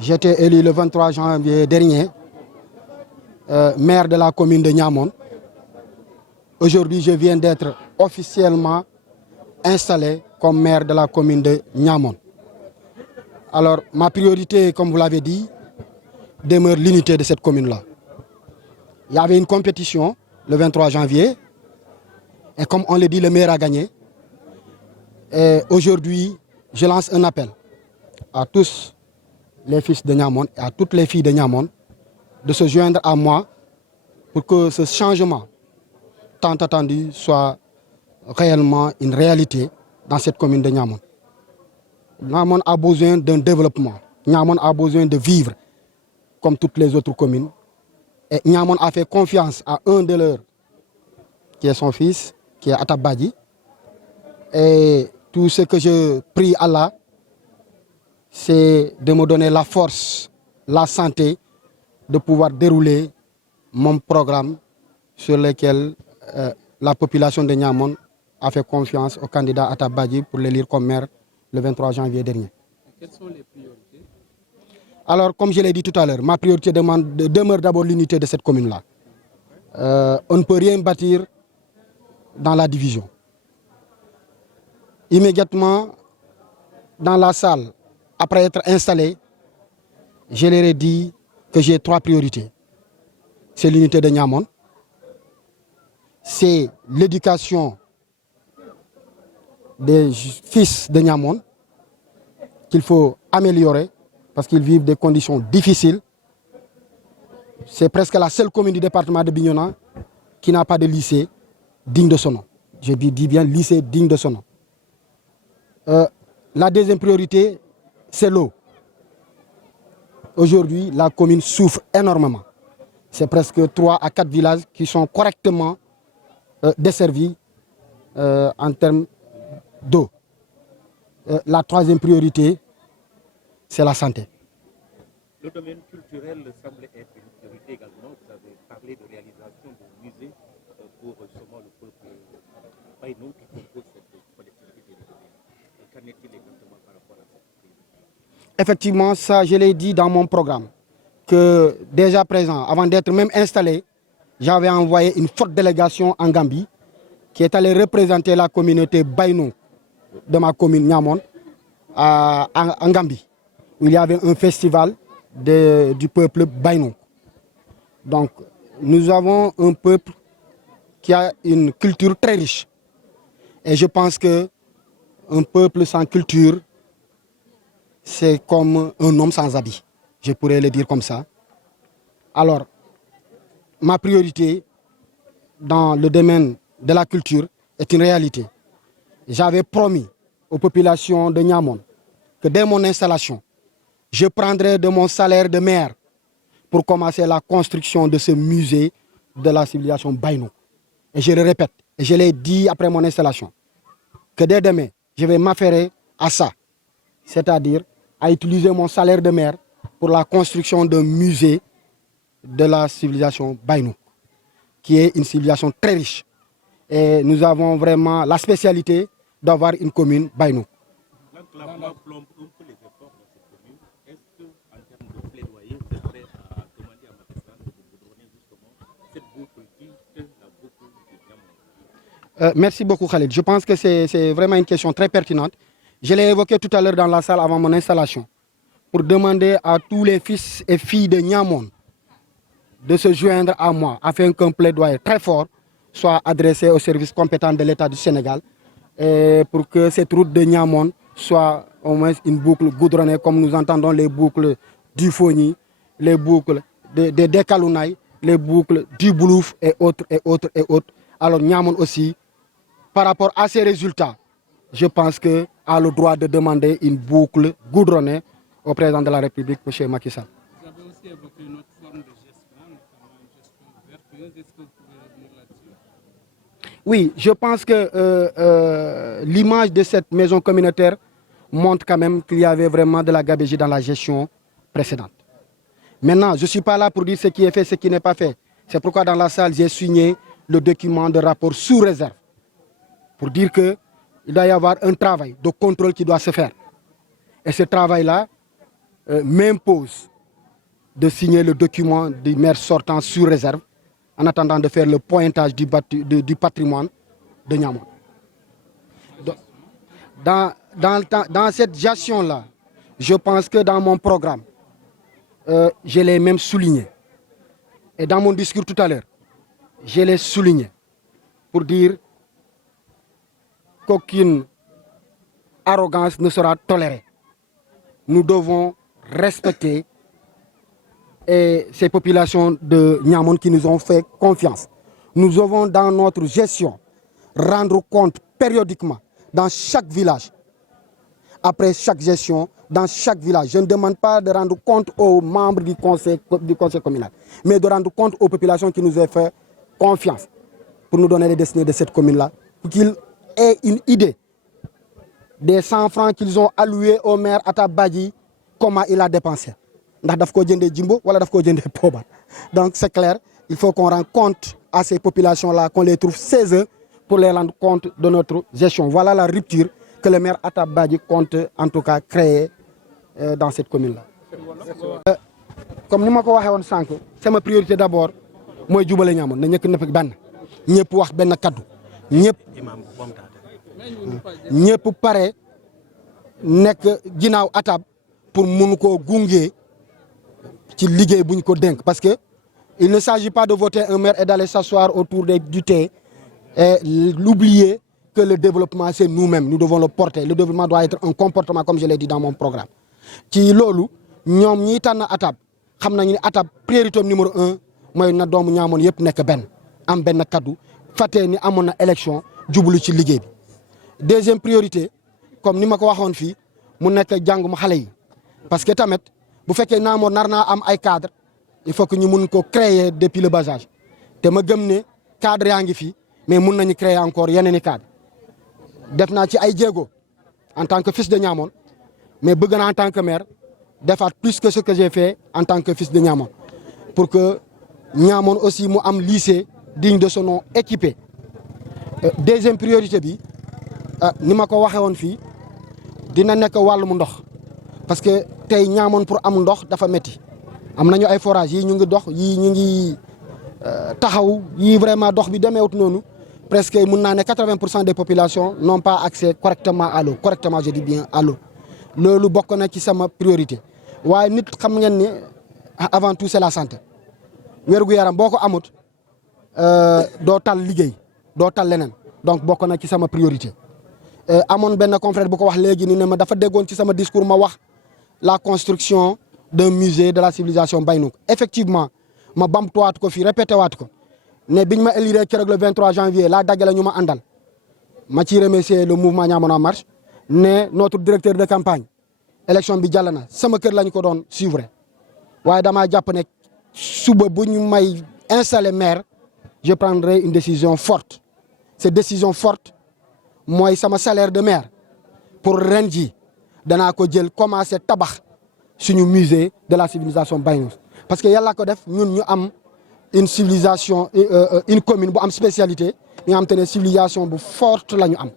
J'ai été élu le 23 janvier dernier, maire de la commune de Niamone. Aujourd'hui, je viens d'être officiellement installé comme maire de la commune de Niamone. Alors, ma priorité, comme vous l'avez dit, demeure l'unité de cette commune-là. Il y avait une compétition le 23 janvier, et comme on le dit, le maire a gagné. Et aujourd'hui, je lance un appel à tous les fils de Niamone et à toutes les filles de Niamone de se joindre à moi pour que ce changement tant attendu soit réellement une réalité dans cette commune de Niamone. Niamone a besoin d'un développement. Niamone a besoin de vivre comme toutes les autres communes. Et Niamone a fait confiance à un de leurs, qui est son fils, qui est Atab Badji. Et tout ce que je prie Allah, c'est de me donner la force, la santé, de pouvoir dérouler mon programme sur lequel la population de Niamone a fait confiance au candidat Atab Badji pour l'élire comme maire le 23 janvier dernier. Quelles sont les priorités? Alors, comme je l'ai dit tout à l'heure, ma priorité demeure d'abord l'unité de cette commune-là. On ne peut rien bâtir dans la division. Immédiatement, dans la salle, après être installé, je leur ai dit que j'ai 3 priorités. C'est l'unité de Niamone, c'est l'éducation des fils de Niamone qu'il faut améliorer parce qu'ils vivent des conditions difficiles. C'est presque la seule commune du département de Bignona qui n'a pas de lycée digne de son nom. Je dis bien lycée digne de son nom. La deuxième priorité, c'est l'eau. Aujourd'hui, la commune souffre énormément. C'est presque 3 à 4 villages qui sont correctement desservis en termes d'eau. La troisième priorité, c'est la santé. Le domaine culturel semble être une priorité également. Vous avez parlé de réalisation de musées pour justement le peuple Baïnou qui compose cette collectivité territoriale. Qu'en est-il exactement par rapport à cette priorité? Effectivement, ça, je l'ai dit dans mon programme, que déjà présent, avant d'être même installé, j'avais envoyé une forte délégation en Gambie qui est allée représenter la communauté Baïnou de ma commune Niamone en Gambie, où il y avait un festival du peuple Baïnou. Donc, nous avons un peuple qui a une culture très riche. Et je pense qu'un peuple sans culture, c'est comme un homme sans habit. Je pourrais le dire comme ça. Alors, ma priorité dans le domaine de la culture est une réalité. J'avais promis aux populations de Niamone que dès mon installation, je prendrai de mon salaire de maire pour commencer la construction de ce musée de la civilisation Baïnou. Et je le répète, et je l'ai dit après mon installation, que dès demain, je vais m'affairer à ça. C'est-à-dire à utiliser mon salaire de maire pour la construction d'un musée de la civilisation Baïnou, qui est une civilisation très riche. Et nous avons vraiment la spécialité d'avoir une commune Baïnou. L'enclavement plombe un peu les efforts dans cette commune. Est-ce qu'en termes de plaidoyer, c'est prêt à demander à Macky Sall de vous donner justement cette boucle qui a beaucoup de Niamone? Merci beaucoup Khalid. Je pense que c'est vraiment une question très pertinente. Je l'ai évoqué tout à l'heure dans la salle avant mon installation, pour demander à tous les fils et filles de Niamone de se joindre à moi afin qu'un plaidoyer très fort soit adressé aux services compétents de l'État du Sénégal et pour que cette route de Niamone soit au moins une boucle goudronnée comme nous entendons les boucles du Foni, les boucles de Dekalounay, les boucles du Boulouf et autres et autres et autres. Alors Niamone aussi, par rapport à ces résultats, je pense qu'elle a le droit de demander une boucle goudronnée au président de la République, M. Macky Sall. Vous avez aussi évoqué une autre forme de gestion, notamment une gestion vertueuse. Est-ce que vous pouvez revenir là-dessus? Oui, je pense que l'image de cette maison communautaire montre quand même qu'il y avait vraiment de la gabegie dans la gestion précédente. Maintenant, je ne suis pas là pour dire ce qui est fait, ce qui n'est pas fait. C'est pourquoi dans la salle, j'ai signé le document de rapport sous réserve pour dire qu'il doit y avoir un travail de contrôle qui doit se faire. Et ce travail-là, m'impose de signer le document du maire sortant sous réserve en attendant de faire le pointage du patrimoine de Niamone. Dans cette gestion-là, je pense que dans mon programme, je l'ai même souligné. Et dans mon discours tout à l'heure, je l'ai souligné pour dire qu'aucune arrogance ne sera tolérée. Nous devons respecter ces populations de Niamone qui nous ont fait confiance. Nous devons, dans notre gestion, rendre compte périodiquement dans chaque village. Après chaque gestion, dans chaque village, je ne demande pas de rendre compte aux membres du conseil communal, mais de rendre compte aux populations qui nous ont fait confiance pour nous donner les destinées de cette commune-là, pour qu'ils aient une idée des 100 francs qu'ils ont alloués au maire Atab Badji, comment il a dépensé. Donc c'est clair, il faut qu'on rende compte à ces populations-là, qu'on les trouve 16 pour les rendre compte de notre gestion. Voilà la rupture que le maire Atab Badji compte en tout cas créer dans cette commune-là. Comme nous l'avons dit, c'est ma priorité d'abord, moi je suis Niamone, nous sommes ban, ñepp wax ben kaddu, ñepp paré nek ginaaw Atab pour mun ko gungé ci liggéey buñ ko denk parce que il ne s'agit pas de voter un maire et d'aller s'asseoir autour du thé et l'oublier que le développement c'est nous-mêmes, nous devons le porter. Le développement doit être un comportement comme je l'ai dit dans mon programme. Ci lolu ñom ñi tan Atab xamnañ ni Atab priorité numéro 1 moy na doomu Niamone yépp nek ben am ben kaddu faté ni amona élection djublu ci liggéey bi. Deuxième priorité comme ni mako waxone fi mu nek jangum xalé yi parce que tamet bu féké Niamone narna am ay cadre il faut que ñu mun ko créer depuis le bas âge té ma gëm né cadre yaangi fi mais mun nañu créer encore yeneen cadre def na ci ay djégo en tant que fils de Niamone mais bëgg na en tant que maire defaat plus que ce que j'ai fait en tant que fils de Niamone pour que Niamone aussi mu am lycée digne de son nom équipé. Deuxième priorité bi ni ma ko waxé won fi dina nek walum ndox parce que tay Niamone pour am ndox dafa metti am nañu ay forage yi ñu ngi dox yi ñu ngi taxaw yi vraiment dox bi demeewut nonu presque mun naa ne 80% des populations n'ont pas accès correctement à l'eau correctement je dis bien à l'eau loolu bokk na ci sama priorité waaye nit xam ngeen ni avant tout c'est la santé wérgu yaram boko amut do tal liggéey do tal leneen donc bokk na ci sama priorité amone ben confrère bu ko wax légui ni ne ma dafa déggoon ci sama discours ma wax la construction d'un musée de la civilisation Baynouk. Effectivement ma bamtuwaat ko fi répété waat ko ne biñ ma élire keroog le 23 janvier la dagale ñuma andal ma ci remercier le mouvement Niamone en marche ne notre directeur de campagne élection bi jàll na sama kër lañ ko doon suivre waaye damaa jàpp ne suba bu ñu may installer maire je prendrai une décision forte cette décision forte mooy sama salaire de maire pour ren ji danaa ko jël commencer tabax suñu musée de la civilisation Baynouk parce que yàlla ko def ñun ñu am une civilisation une commune bu am spécialité ñu am te civilisation bu forte la ñu am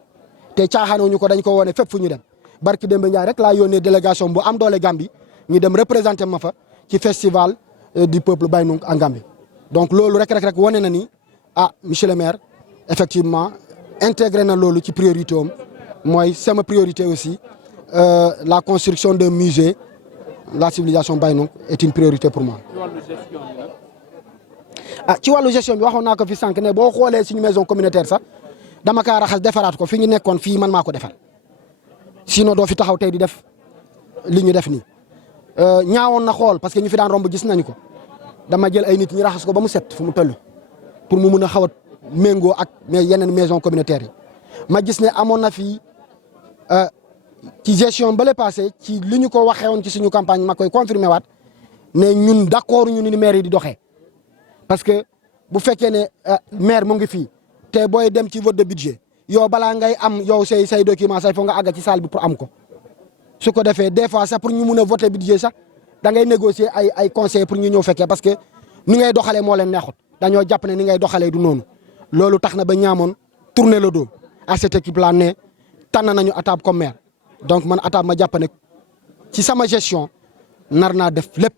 te caaxaanoo ñu ko dañ ko wone fépp fu ñu dem barki Demba Ndiaye rek laa yónnee délégation bu am doole Gambie ñu dem représenter ma fa ci festival du peuple Baynouk en Gambie donc loolu rek wone na ni ah monsieur le maire effectivement intégré na loolu ci priorité am mooy sama priorité aussi la construction d'un musée la civilisation Baynouk est une priorité pour moi. ci wàllu gestion bi waxoon naa ko fi sànq ne boo xoolee suñu maison communautaire sax dama kaa raxas defaraat ko fi ñu nekkoon fii man maa ko defar sinon doo fi taxaw tey di def li ñu def nii ñaawoon na xool parce que ñu fi daan romb gis nañu ko dama jël ay nit ñi raxas ko ba mu set fu mu toll pour mu mun a xaw a méngoo ak yeneen maison communautaire yi ma gis ne amoon na fi ci gestion ba le passé ci li ñu ko waxee woon ci suñu campagne ma koy confirmer waat ne ñun d'accord ñu ni maire yi di doxee parce que bu fekkee ne maire mu ngi fii te booy dem ci vote de budget yow balaa ngay am yow say document say fo nga àgg ci salle bi pour am ko su ko defee des fois sax pour ñu mun a voter budget sax da ngay négocier ay conseils pour ñu ñëw fekkee parce que ni ngay doxalee moo leen neexut dañoo jàpp ne ni ngay doxalee du noonu loolu tax na ba Niamone tourner le dos à cette équipe là ne tànn nañu Atab comme maire donc man Atab ma jàpp ne ci sama gestion nar naa def lépp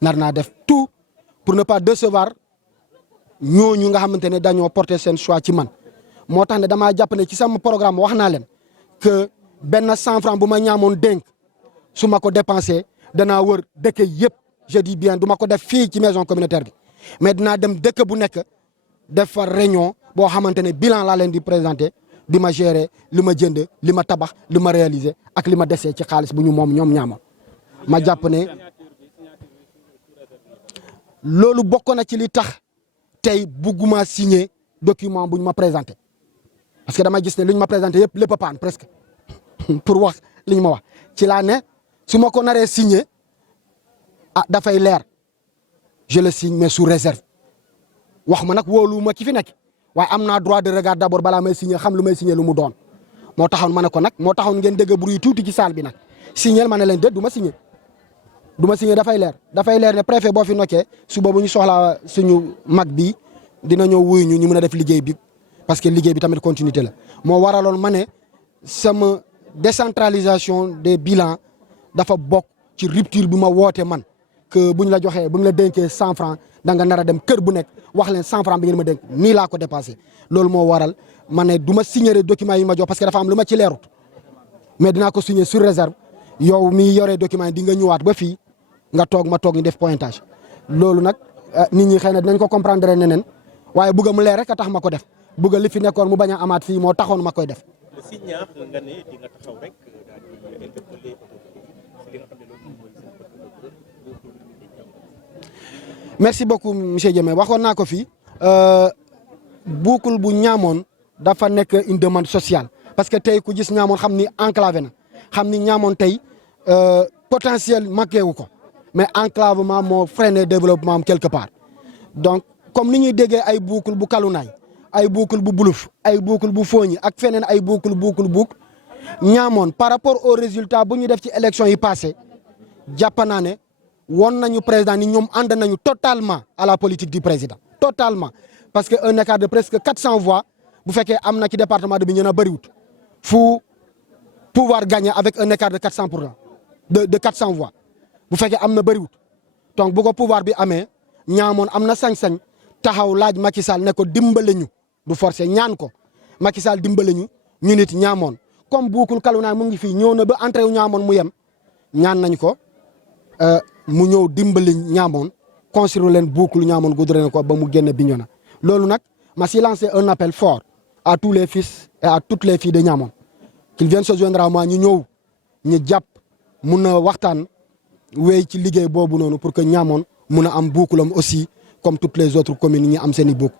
nar naa def tout pour ne pas décevoir ñooñu nga xamante ne dañoo porter seen choix ci man moo tax ne damaa jàpp ne ci sama programme wax naa leen que benn 100 francs bu ma ñaamoon dénk su ma ko dépensé danaa wër dëkk yëpp je dis bien du ma ko def fii ci maison communautaire bi mais dinaa dem dëkk bu nekk def fa réunion boo xamante ne bilan laa leen di présenté di ma gérer li ma jënd li ma tabax li ma réaliser ak li ma desee ci xaalis bu ñu moom ñoom ñaamoon ma jàpp ne loolu bokk na ci li tax tey bugguma signer document bu ñu ma présenté parce que dama gis ne li ñu ma présenté yëpp lépp a paan presque pour wax li ñu ma wax ci laa ne su ma ko naree signer dafay leer je le signe mais sous réserve wax ma nag wóolu ma ki fi nekk waaye am naa droit de regard d'abord balaa may signer xam lu may signer lu mu doon moo taxoon ma ne ko nag moo taxoon ngeen dégg bruit tuuti ci salle bi nag signer ma ne leen déet du ma signer dafay leer ne préfet boo fi nokkee suba bu ñu soxlaa suñu mag bi dina ñëw wuyu ñu mën a def liggéey bi parce que liggéey bi tamit continuité la moo waraloon ma ne sama décentralisation des bilans dafa bokk ci rupture bi ma woote man que bu ñu la joxee bu ñu la dénkee 100 francs da nga nar a dem kër bu nekk wax leen 100 francs bi ngeen ma dénk nii laa ko dépassé loolu moo waral ma ne du ma signer document yi ma jox parce que dafa am lu ma ci leerut mais dinaa ko signer sur réserve yow mi yoree document yi di nga ñëwaat ba fii nga toog ma toog ñu def pointage loolu nag nit ñi xëy na dinañ ko comprendre neneen waaye bëgg mu leer rek a tax ma ko def bëgg li fi nekkoon mu bañ a amaat fii moo taxoon ma koy def. si ñaax nga ne di nga taxaw rek daal di interpeller si li nga xam ne loolu mooy seen merci beaucoup monsieur Diémé waxoon naa ko fii boucle bu Niamone dafa nekk une demande sociale parce que tey ku gis Niamone xam ni enclavé na xam ni Niamone tey potentiel manqué wu ko mais enclavement moo freiné développement am quelque part donc comme ni ñuy déggee ay boucle bu Kalunaay ay boucle bu Buluf ay boucle bu Fogni ak feneen ay boucle Niamone par rapport au résultat bu ñu def ci élection yi passé jàpp naa ne woon nañu président ni ñoom ànd nañu totalement à la politique du président totalement parce que un écart de presque 400 voix bu fekkee am na ci département de Bignona bëriwut fu pouvoir gagner avec un écart de 400% de 400 voix bu fekkee am na bëriwut donc bu ko pouvoir bi amee Niamone am na sañ-sañ taxaw laaj Macky Sall ne ko dimbale ñu du forcer ñaan ko Macky Sall dimbale ñu ñu nit Niamone comme buukul Kalunaay mu ngi fii ñëw na ba entrée wu Niamone mu yem ñaan nañ ko mu ñëw dimbali Niamone construire leen boucle Niamone goudronné ko ba mu génn Bignona loolu nag ma si lancé un appel fort à tous les fils et à toutes les filles de Niamone qu'ils viennent se joindre à moi ñu ñëw ñu jàpp mun a waxtaan wéy ci liggéey boobu noonu pour que Niamone mun a am boucle am aussi comme toutes les autres communes ñi am seen i boucle